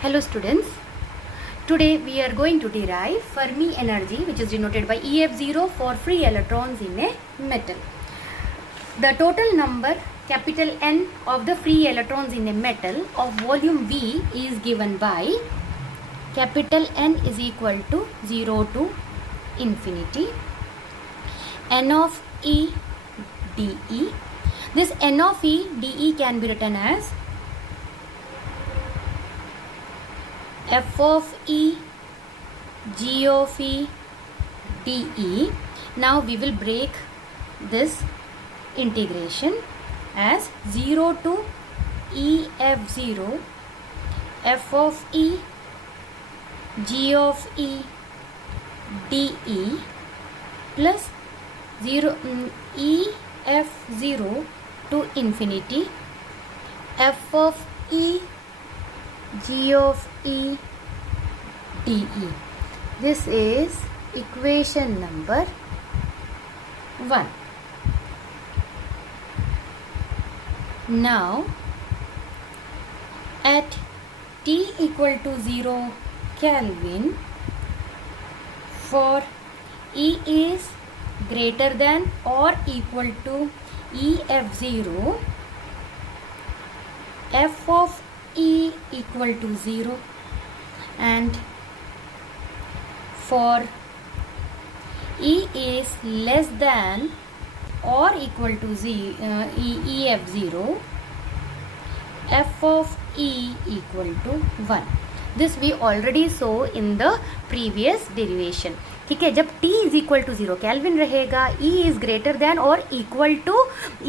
Hello students, today we are going to derive Fermi energy, which is denoted by EF0 for free electrons in a metal. The total number capital N of the free electrons in a metal of volume V is given by capital N is equal to 0 to infinity N of E dE. This N of E dE can be written as F of E G of E dE. Now we will break this integration as 0 to EF0 F of E G of E dE plus 0 EF0 to infinity F of E G of E dE. This is equation number 1. Now at T equal to 0 Kelvin, for E is greater than or equal to EF0, F of E equal to 0, and for E is less than or equal to EF0, F of E equal to 1. This we already saw in the previous derivation. ठीक है, जब T is equal to 0 kelvin रहेगा, E is greater than और equal to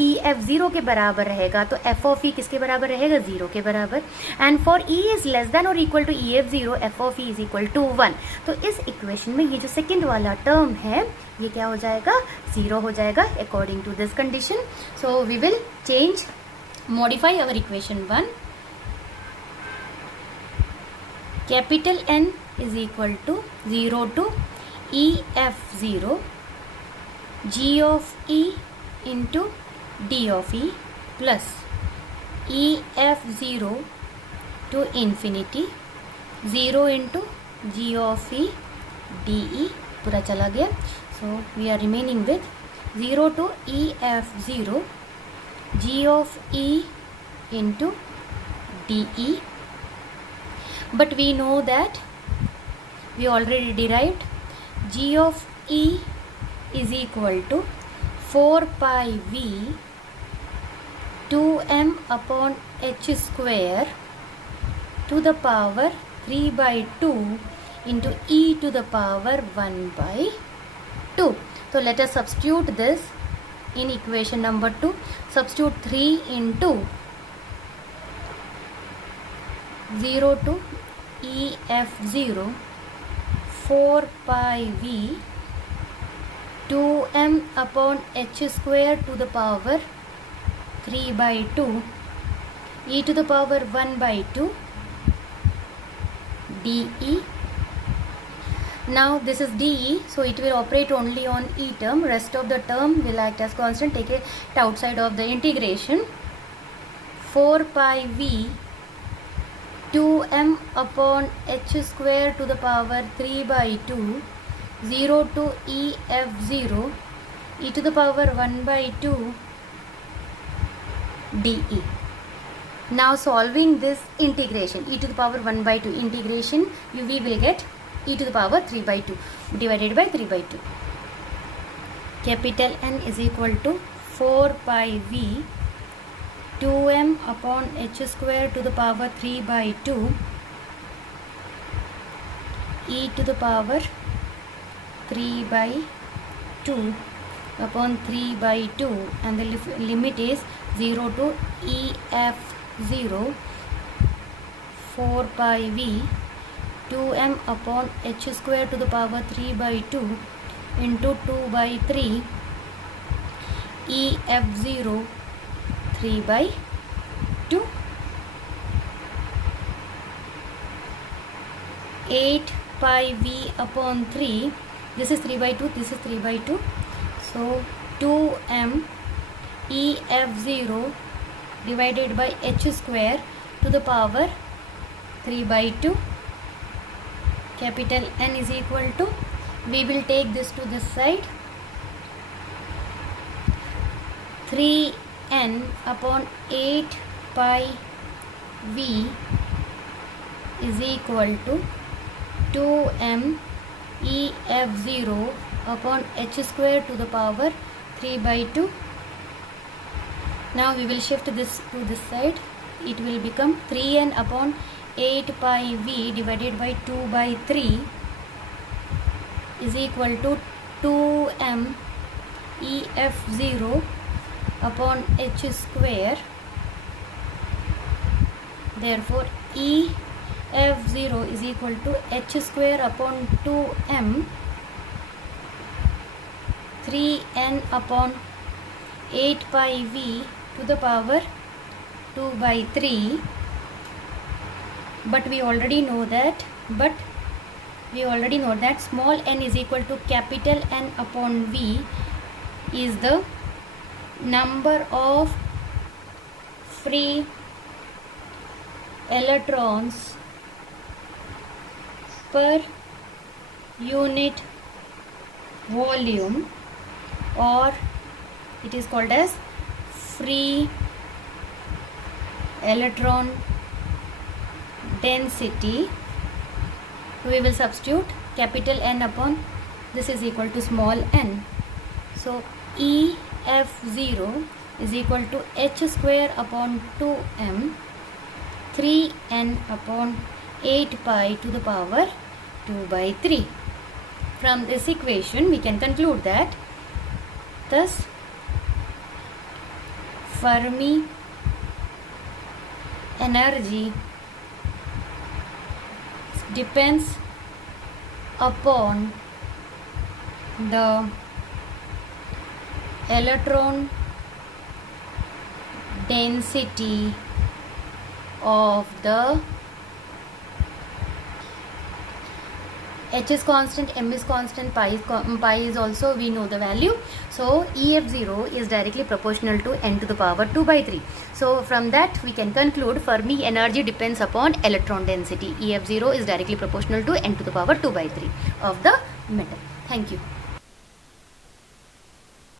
EF0 के बराबर रहेगा, तो F of E किसके बराबर रहेगा? 0 के बराबर. And for E is less than और equal to EF0, F of E is equal to 1. तो इस इक्वेशन में ये जो सेकेंड वाला टर्म है ये क्या हो जाएगा? 0 हो जाएगा according to this condition. So we will change modify our equation 1. Capital N is equal to 0 to EF0 G of E into D of E plus EF0 to infinity 0 into G of E dE पूरा चला गया. So we are remaining with 0 to EF0 G of E into dE. But we know that we already derived G of E is equal to 4 pi V 2m upon h square to the power 3 by 2 into e to the power 1 by 2. So let us substitute this in equation number 2. Substitute 3 into 0 to EF0 4 pi V 2m upon h square to the power 3 by 2 e to the power 1 by 2 dE. Now this is dE, so it will operate only on E term. Rest of the term will act as constant. Take it outside of the integration. 4 pi V 2m upon h square to the power 3 by 2 0 to EF0 e to the power 1 by 2 dE. Now solving this integration, e to the power 1 by 2 integration, we will get e to the power 3 by 2 divided by 3 by 2. Capital N is equal to 4 pi V 2m upon h square to the power 3 by 2 e to the power 3 by 2 upon 3 by 2, and the limit is 0 to EF0 4 pi V 2m upon h square to the power 3 by 2 into 2 by 3 EF0 3 by 2. 8 pi V upon 3, this is 3 by 2, this is 3 by 2, so 2m EF0 divided by h square to the power 3 by 2, capital N is equal to, we will take this to this side, 3n upon 8 pi v is equal to 2m EF0 upon h square to the power 3 by 2. Now we will shift this to this side. It will become 3n upon 8 pi v divided by 2 by 3 is equal to 2m EF0 upon h square. Therefore EF0 is equal to h square upon 2m 3n upon 8 pi v to the power 2 by 3. But we already know that small n is equal to capital N upon v is the number of free electrons per unit volume, or it is called as free electron density. We will substitute capital N upon this is equal to small n. So EF0 is equal to h square upon 2m 3n upon 8 pi to the power 2 by 3. From this equation we can conclude that thus Fermi energy depends upon the electron density of the H is constant, M is constant, pi is also, we know the value. So EF0 is directly proportional to n to the power 2 by 3. So from that we can conclude Fermi energy depends upon electron density. EF0 is directly proportional to n to the power 2 by 3 of the metal. Thank you.